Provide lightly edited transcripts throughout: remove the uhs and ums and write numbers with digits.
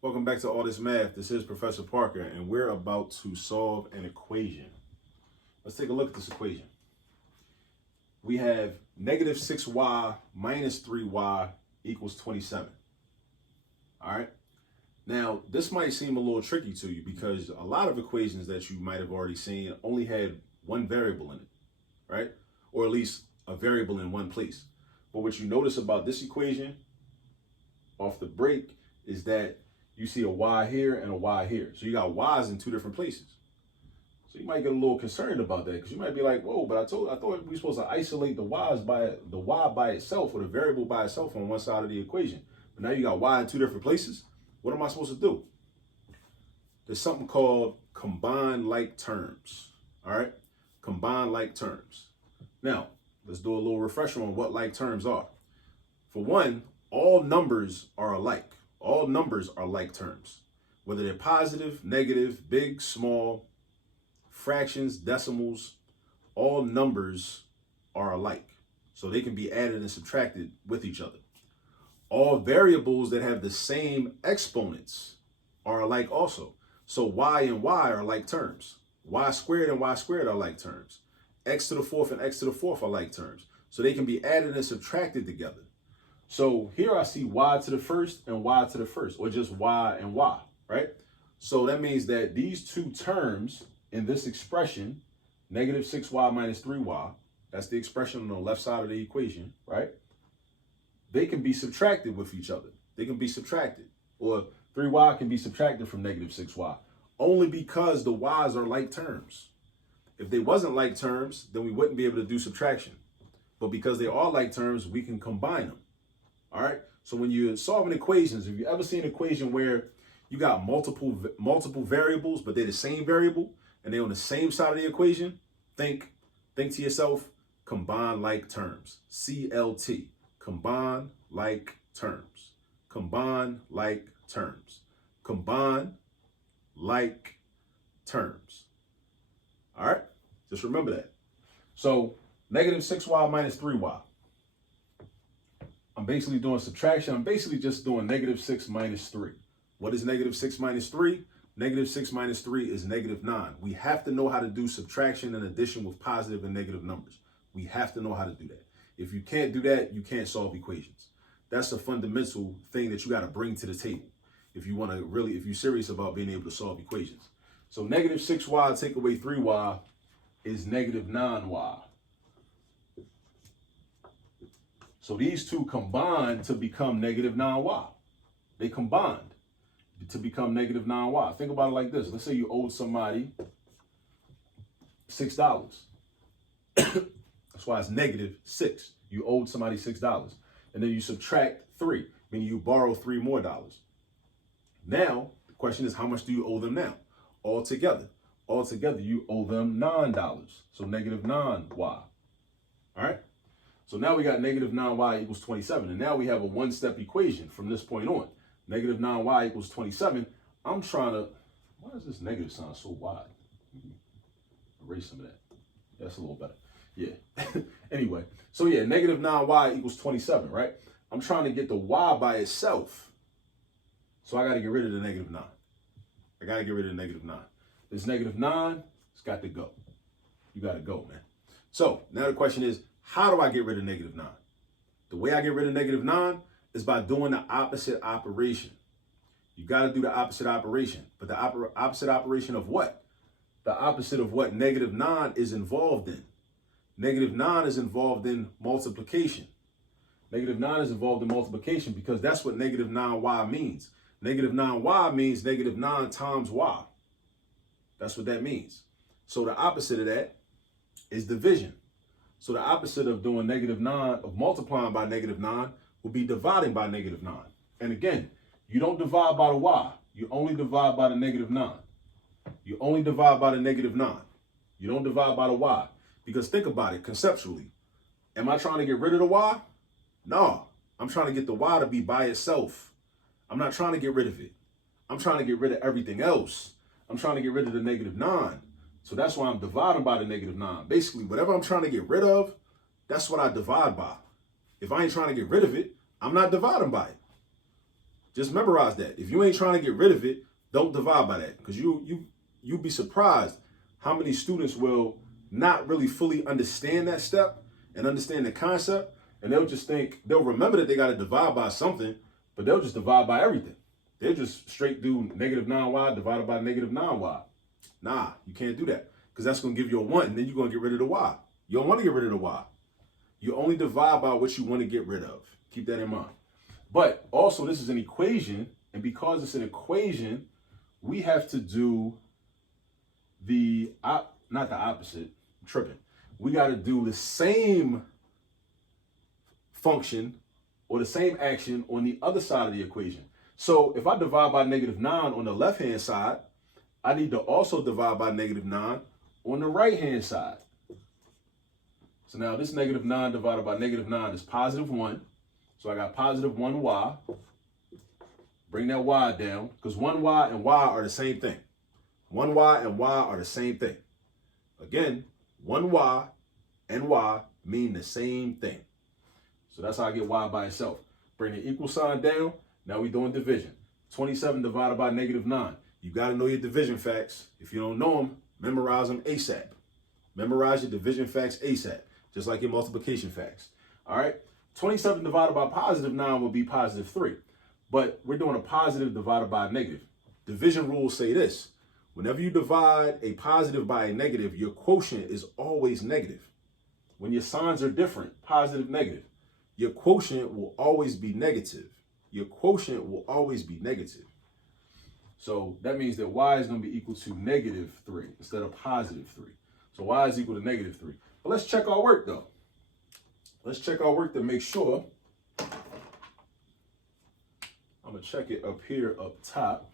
Welcome back to All This Math. This is Professor Parker, and we're about to solve an equation. Let's take a look at this equation. We have negative 6y minus 3y equals 27. All right. Now, this might seem a little tricky to you because a lot of equations that you might have already seen only had one variable in it, right? Or at least a variable in one place. But what you notice about this equation off the break is that you see a y here and a y here. So you got y's in two different places. So you might get a little concerned about that because you might be like, whoa, but I thought we were supposed to isolate the y by itself or the variable by itself on one side of the equation. But now you got y in two different places. What am I supposed to do? There's something called combined like terms. All right? Combined like terms. Now, let's do a little refresher on what like terms are. For one, all numbers are alike. All numbers are like terms, whether they're positive, negative, big, small, fractions, decimals, all numbers are alike. So they can be added and subtracted with each other. All variables that have the same exponents are alike also. So y and y are like terms. Y squared and y squared are like terms. X to the fourth and x to the fourth are like terms. So they can be added and subtracted together. So here I see y to the first and y to the first, or just y and y, right? So that means that these two terms in this expression, negative 6y minus 3y, that's the expression on the left side of the equation, right? They can be subtracted with each other. They can be subtracted, or 3y can be subtracted from negative 6y, only because the y's are like terms. If they wasn't like terms, then we wouldn't be able to do subtraction. But because they are like terms, we can combine them. All right. So when you're solving equations, if you ever see an equation where you got multiple variables, but they're the same variable and they're on the same side of the equation, think to yourself, combine like terms. CLT, combine like terms. Combine like terms. Combine like terms. All right. Just remember that. So negative 6y minus 3y. I'm basically doing subtraction. I'm basically just doing negative 6 minus 3. What is negative 6 minus 3? Negative 6 minus 3 is negative 9. We have to know how to do subtraction and addition with positive and negative numbers. We have to know how to do that. If you can't do that, you can't solve equations. That's a fundamental thing that you got to bring to the table if you want to really, if you're serious about being able to solve equations. So negative 6y take away 3y is negative 9y. So these two combined to become negative 9y. They combined to become negative 9y. Think about it like this. Let's say you owed somebody $6. That's why it's negative 6. You owed somebody $6. And then you subtract 3, meaning you borrow $3 more. Now, the question is, how much do you owe them now? Altogether, you owe them $9. So negative 9y. All right? So now we got negative 9y equals 27. And now we have a one-step equation from this point on. Negative 9y equals 27. I'm trying to, why does this negative sound so wide? Erase some of that. That's a little better. Yeah. Anyway, so yeah, negative 9y equals 27, right? I'm trying to get the y by itself. So I got to get rid of the negative 9. I got to get rid of the negative 9. This negative 9, it's got to go. You got to go, man. So now the question is, how do I get rid of negative 9? The way I get rid of negative 9 is by doing the opposite operation. You got to do the opposite operation. But the opposite operation of what? The opposite of what negative 9 is involved in. Negative 9 is involved in multiplication. Negative 9 is involved in multiplication because that's what negative 9y means. Negative 9y means negative 9 times y. That's what that means. So the opposite of that is division. So the opposite of doing negative 9, of multiplying by negative 9, will be dividing by negative 9. And again, you don't divide by the y. You only divide by the negative 9. You only divide by the negative 9. You don't divide by the y. Because think about it conceptually. Am I trying to get rid of the y? No. I'm trying to get the y to be by itself. I'm not trying to get rid of it. I'm trying to get rid of everything else. I'm trying to get rid of the negative 9. So that's why I'm dividing by the negative 9. Basically, whatever I'm trying to get rid of, that's what I divide by. If I ain't trying to get rid of it, I'm not dividing by it. Just memorize that. If you ain't trying to get rid of it, don't divide by that, because you'd be surprised how many students will not really fully understand that step and understand the concept, and they'll just think, they'll remember that they got to divide by something, but they'll just divide by everything. They'll just straight do negative 9y divided by negative 9y. Nah, you can't do that, because that's going to give you a 1, and then you're going to get rid of the y. You don't want to get rid of the y. You only divide by what you want to get rid of. Keep that in mind. But also, this is an equation, and because it's an equation, we have to do not the opposite, I'm tripping. We got to do the same function or the same action on the other side of the equation. So if I divide by negative 9 on the left-hand side, I need to also divide by negative 9 on the right-hand side. So now this negative 9 divided by negative 9 is positive 1. So I got positive 1y. Bring that y down, because 1y and y are the same thing. 1y and y are the same thing. Again, 1y and y mean the same thing. So that's how I get y by itself. Bring the equal sign down. Now we're doing division. 27 divided by negative 9. You got to know your division facts. If you don't know them, memorize them ASAP. Memorize your division facts ASAP, just like your multiplication facts. All right? 27 divided by positive 9 will be positive 3. But we're doing a positive divided by a negative. Division rules say this. Whenever you divide a positive by a negative, your quotient is always negative. When your signs are different, positive, negative, your quotient will always be negative. Your quotient will always be negative. So that means that y is going to be equal to negative 3 instead of positive 3. So y is equal to negative 3. But let's check our work, though. Let's check our work to make sure. I'm going to check it up here up top.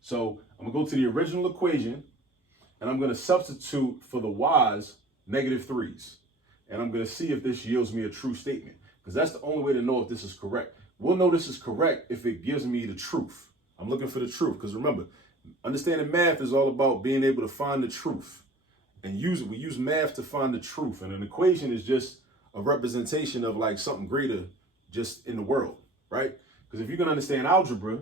So I'm going to go to the original equation, and I'm going to substitute for the y's negative 3's. And I'm going to see if this yields me a true statement, because that's the only way to know if this is correct. We'll know this is correct if it gives me the truth. I'm looking for the truth, because remember, understanding math is all about being able to find the truth. And we use math to find the truth. And an equation is just a representation of like something greater just in the world, right? Because if you can understand algebra,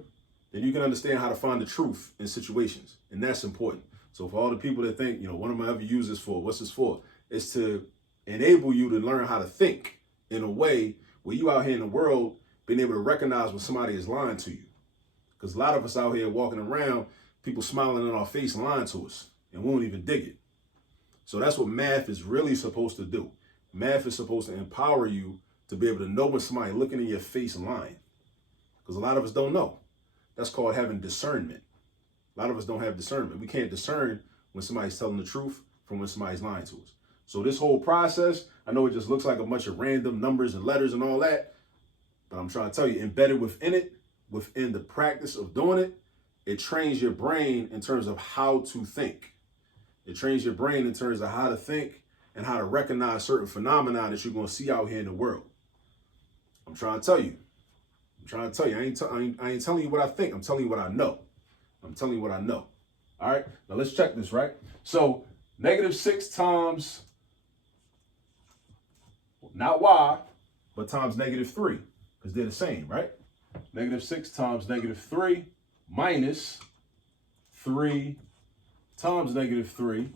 then you can understand how to find the truth in situations. And that's important. So for all the people that think, what am I ever use this for? What's this for? It's to enable you to learn how to think in a way where you out here in the world being able to recognize when somebody is lying to you. Because a lot of us out here walking around, people smiling in our face lying to us, and we won't even dig it. So that's what math is really supposed to do. Math is supposed to empower you to be able to know when somebody looking in your face lying. Because a lot of us don't know. That's called having discernment. A lot of us don't have discernment. We can't discern when somebody's telling the truth from when somebody's lying to us. So this whole process, I know it just looks like a bunch of random numbers and letters and all that, but I'm trying to tell you, embedded within it, within the practice of doing it, it trains your brain in terms of how to think. It trains your brain in terms of how to think and how to recognize certain phenomena that you're going to see out here in the world. I'm trying to tell you. I ain't telling you what I think. I'm telling you what I know. All right. Now let's check this, right? So negative 6 times, not y, but times negative 3, because they're the same, right? Negative 6 times negative 3 minus 3 times negative 3,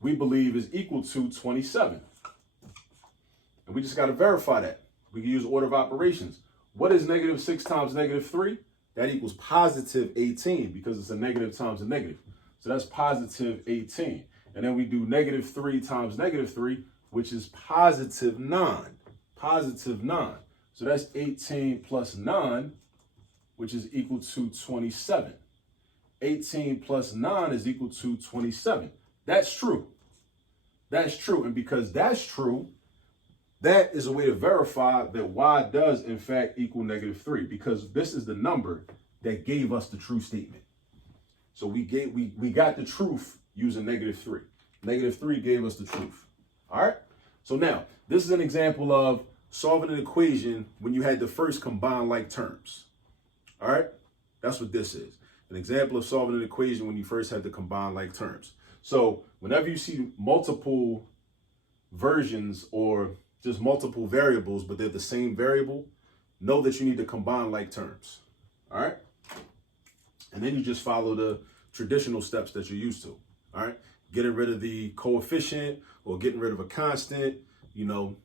we believe is equal to 27. And we just got to verify that. We can use order of operations. What is negative 6 times negative 3? That equals positive 18, because it's a negative times a negative. So that's positive 18. And then we do negative 3 times negative 3, which is positive 9. Positive 9. So that's 18 plus 9, which is equal to 27. 18 plus 9 is equal to 27. That's true. That's true. And because that's true, that is a way to verify that y does in fact equal negative 3, because this is the number that gave us the true statement. So we got the truth using negative 3. Negative 3 gave us the truth. All right. So now this is an example of solving an equation when you had to first combine like terms. All right. That's what this is. An example of solving an equation when you first had to combine like terms. So whenever you see multiple versions or just multiple variables, but they're the same variable, know that you need to combine like terms. All right. And then you just follow the traditional steps that you're used to. All right. Getting rid of the coefficient or getting rid of a constant, you know,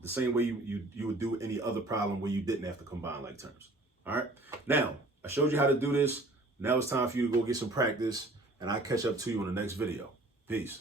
the same way you would do any other problem where you didn't have to combine like terms. All right. Now, I showed you how to do this. Now it's time for you to go get some practice, and I'll catch up to you in the next video. Peace.